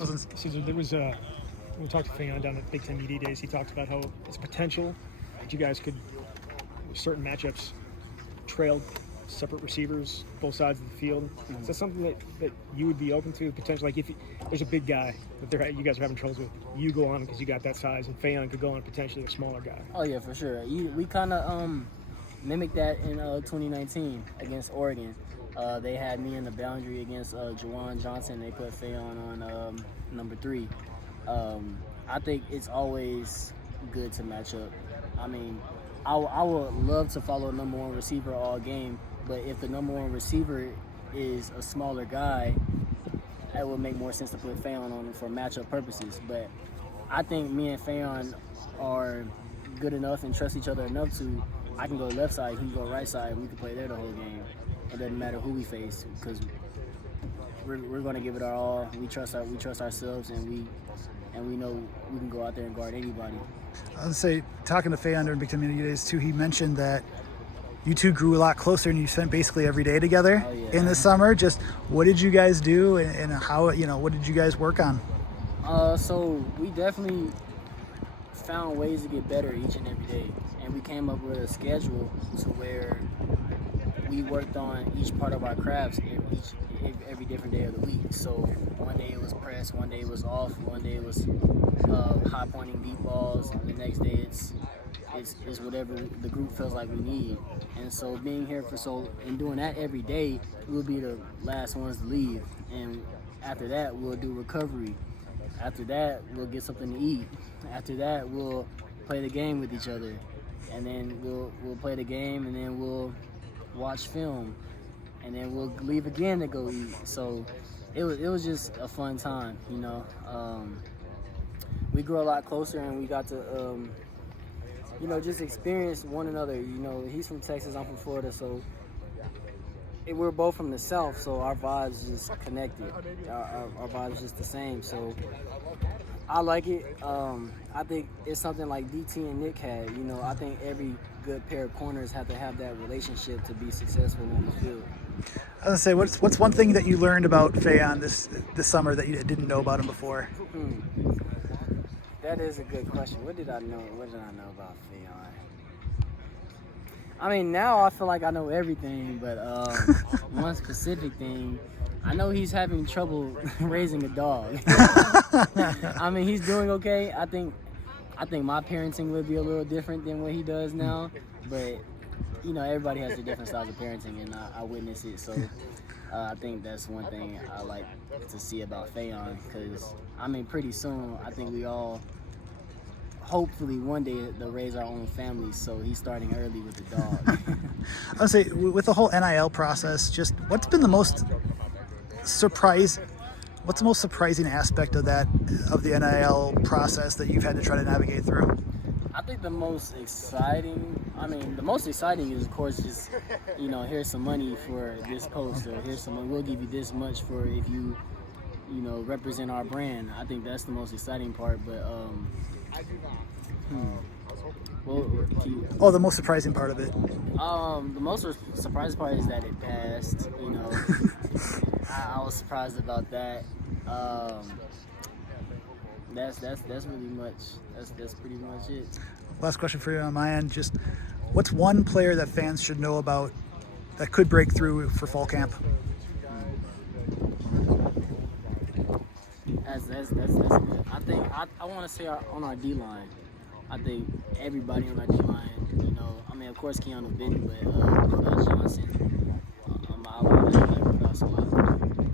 So there was when we talked to Faion down at Big Ten Media Days, he talked about how it's potential that you guys could, certain matchups, trail separate receivers, both sides of the field. Is that something that you would be open to potentially? Like if there's a big guy that you guys are having troubles with, you go on because you got that size, and Faion could go on potentially a smaller guy. Oh yeah, for sure. We kind of mimicked that in 2019 against Oregon. They had me in the boundary against Juwan Johnson. They put Faion on number 3. I think it's always good to match up. I mean, I would love to follow a number 1 receiver all game, but if the number 1 receiver is a smaller guy, it would make more sense to put Faion on for matchup purposes. But I think me and Faion are good enough and trust each other enough to, I can go left side, he can go right side, and we can play there the whole game. It doesn't matter who we face because we're going to give it our all. We trust ourselves, and we know we can go out there and guard anybody. I would say, talking to Faion during Big Ten Media Days too, he mentioned that you two grew a lot closer and you spent basically every day together in the summer. Just what did you guys do and how, what did you guys work on? So we definitely found ways to get better each and every day. And we came up with a schedule to where we worked on each part of our crafts every different day of the week. So one day it was press, one day it was off, one day it was high pointing deep balls, and the next day it's whatever the group feels like we need. And so being here and doing that every day, we'll be the last ones to leave. And after that, we'll do recovery. After that, we'll get something to eat. After that, we'll play the game with each other. And then we'll play the game, and then we'll watch film. And then we'll leave again to go eat. So it was just a fun time, We grew a lot closer, and we got to, just experience one another. He's from Texas, I'm from Florida, so we're both from the South, so our vibes just connected. Our vibes just the same, so I like it. I think it's something like DT and Nick had. I think every good pair of corners have to have that relationship to be successful on the field. I was gonna say, what's one thing that you learned about Faion this summer that you didn't know about him before? That is a good question. What did I know about Faion? I mean, now I feel like I know everything, but one specific thing, I know he's having trouble raising a dog. I mean, he's doing okay. I think my parenting would be a little different than what he does now, but everybody has their different styles of parenting, and I witness it. So I think that's one thing I like to see about Faion, because pretty soon I think we all, hopefully one day, they'll raise our own families. So he's starting early with the dog. I would say, with the whole NIL process, just what's been the most surprising aspect of the NIL process that you've had to try to navigate through? I think the most exciting is, of course, just, here's some money for this post, or here's some money, we'll give you this much for if you, represent our brand. I think that's the most exciting part, but, the most surprising part of it? The most surprising part is that it passed, I was surprised about that. That's really much. That's pretty much it. Last question for you on my end. Just what's one player that fans should know about that could break through for fall camp? That's good. I think I want to say on our D line. I think everybody on our D line. Of course Keanu Benton, but Johnson,